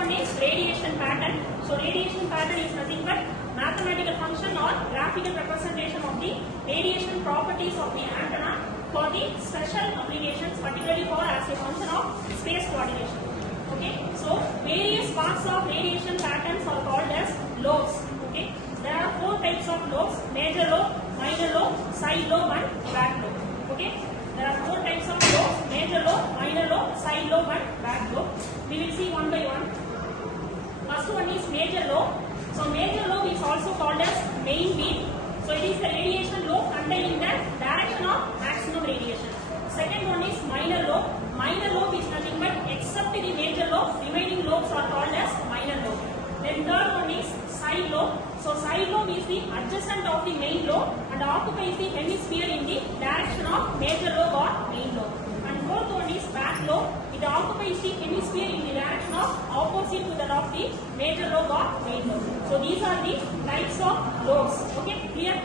one is radiation pattern. So radiation pattern is nothing but mathematical function or graphical representation of the radiation properties of the antenna for the special applications, particularly for as a function of space coordination. Okay, so various parts of radiation patterns are called as lobes. Okay, there are 4 types of lobes: major lobe, minor lobe, side lobe, and back lobe. Okay, there are 4 types of lobes: major lobe, minor lobe, side lobe, and back lobe. We will see one by one. First one is major lobe. So major lobe is also called as main beam. So it is the radiation lobe containing the direction of maximum radiation. Second one is minor lobe. Minor lobe is nothing but except the major lobe, remaining lobes are called as minor lobe. Then third one is side lobe. So side lobe is the adjacent of the main lobe and occupies the hemisphere in the direction of major lobe or main lobe. And fourth one is back lobe. It occupies the hemisphere in the direction of opposite to that of the major lobe or main lobe. So these are the types of lobes. Okay, clear?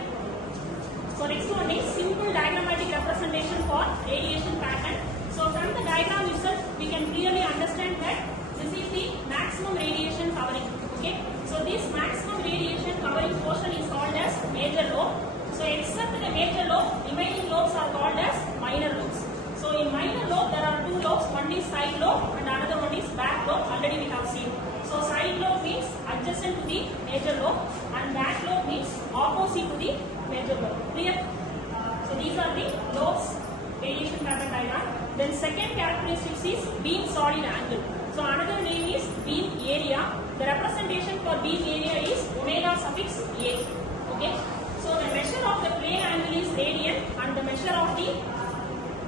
So next one is simple diagrammatic representation for radiation pattern. So from the diagram itself, we can clearly understand that this is the maximum radiation covering. Okay, so this maximum radiation covering portion is called as major lobe. So except the major lobe, remaining lobes are called as minor lobes. So in minor lobe, there are 2 lobes. One is side lobe and another one is back lobe. Already we have seen. So side lobe means adjacent to the major lobe and back lobe means opposite to the major lobe. Clear? So these are the lobes radiation pattern diagram. Then second characteristic is beam solid angle. So another name is beam area. The representation for beam area is omega suffix a. Okay. So the measure of the plane angle is radian and the measure of the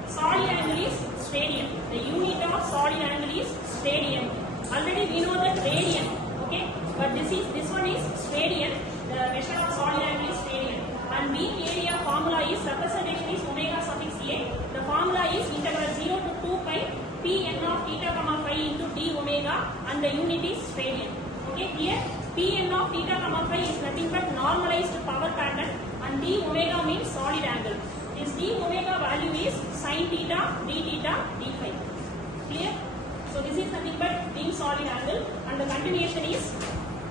solid angle is stadian. The unit of solid angle is stadian. Already we know that radian. Okay. But this one is stadian. The measure of solid angle is stadian. And beam area formula is representation is omega suffix a. The formula is integral 0 to 2 pi Pn of theta comma phi into d omega and the unit is stadian. Okay, here Pn of theta comma phi is nothing but normalized power pattern and d omega means solid angle. This d omega value is sin theta, d theta, d phi. Clear? So this is nothing but beam solid angle and the continuation is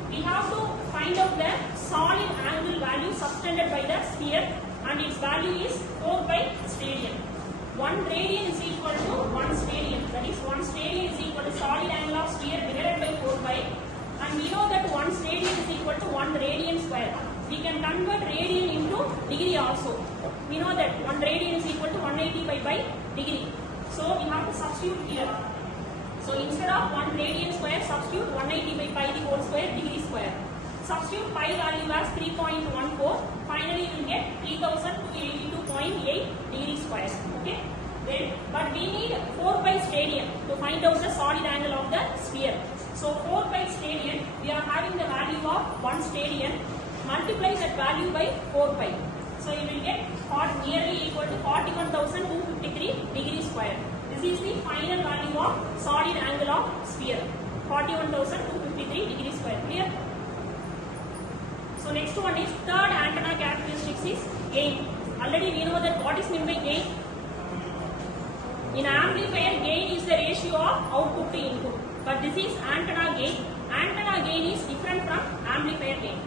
we have to find out the solid angle value subtended by the sphere and its value is 4 by stadian. 1 radian is equal to 1 stadian. That is 1 stadian is equal to solid angle of sphere divided by 4 pi. And we know that 1 stadian is equal to 1 radian square. We can convert radian into degree also. We know that 1 radian is equal to 180 by degree. So we have to substitute here. So instead of 1 radian square, substitute 180 by pi the whole square degree square. Substitute pi value as 3.14. Finally, you will get 3282.8 degree square. Okay. Then, but we need 4 pi stadian to find out the solid angle of the sphere. So 4 pi stadian, we are having the value of 1 stadian. Multiply that value by 4 pi. So you will get nearly equal to 41,253 degree square. This is the final value of solid angle of sphere. 41,253 degree square. Clear? So next one is third antenna characteristics is gain. Already we know that what is meant by gain. In amplifier, gain is the ratio of output to input. But this is antenna gain. Antenna gain is different from amplifier gain.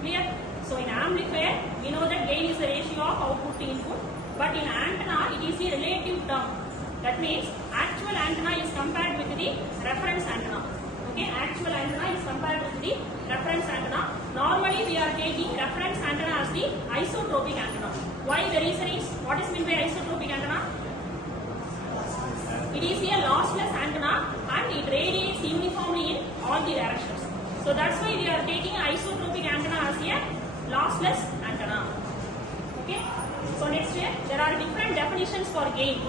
Clear? So in amplifier, we know that gain is the ratio of output to input. But in antenna, it is a relative term. That means actual antenna is compared with the reference antenna. Okay, actual antenna is compared with the reference antenna. Normally, we are taking reference antenna as the isotropic antenna. Why? The reason is, what is meant by isotropic antenna? It is a lossless antenna and it radiates uniformly in all the directions. So that's why we are taking isotropic antenna as a lossless antenna. Okay. So next here, there are different definitions for gain.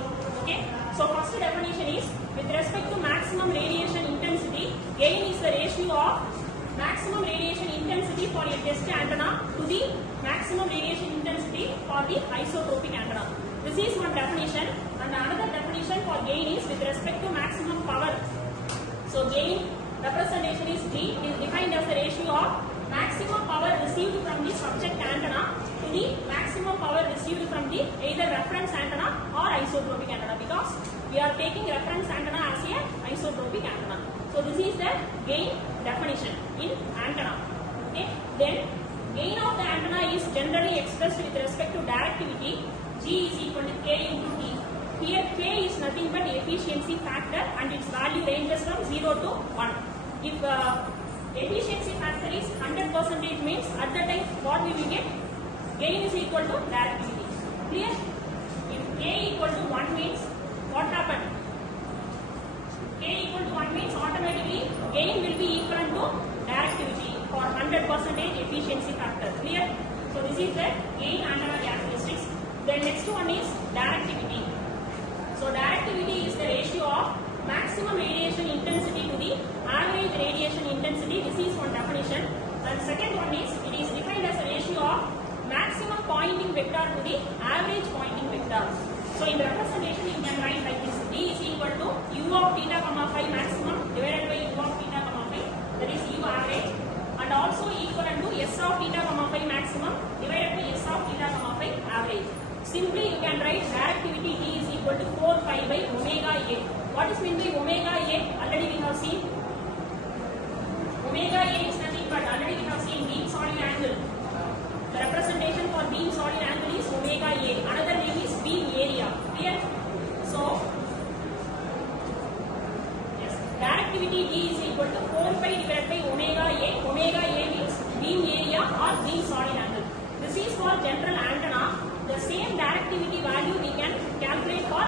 Okay. So first definition is, with respect to maximum radiation intensity, gain is the ratio of maximum radiation intensity for a test antenna to the maximum radiation intensity for the isotropic antenna. This is one definition, and another definition for gain is with respect to maximum power. So gain representation is G. It is defined as the ratio of maximum power received from the subject antenna to the maximum power received from the either reference antenna or isotropic antenna, because we are taking reference antenna as a isotropic antenna. So this is the gain definition in antenna. Okay. Then gain of the antenna is generally expressed with respect to directivity. G is equal to K into T. Here K is nothing but efficiency factor and its value ranges from 0 to 1. If efficiency factor is 100% means at the time what we will get? Gain is equal to directivity. Clear? If K equal to 1 means what happened? K equal to 1 means automatically gain will be equal to directivity for 100% efficiency factor. Clear? So this is the gain antenna characteristics. The next one is directivity. So directivity is the ratio of maximum radiation intensity to the average radiation intensity. This is one definition. And second one is it is defined as a ratio of maximum pointing vector to the average pointing vector. So in the representation you can write like this: D is equal to U of theta comma phi maximum divided by U of theta comma phi, that is U average, and also equal to S of theta comma phi maximum divided by S of theta comma phi average. Simply you can write directivity D is equal to 4 pi by omega A. What is meant by omega A? Already we have seen. Omega A is nothing but already we have seen beam solid angle. The representation for beam solid angle is omega A. Another name is beam area. Clear? So, yes, directivity D is equal to 4 pi divided by omega A. Omega A means beam area or beam solid angle. This is for general antenna. The same directivity value we can calculate for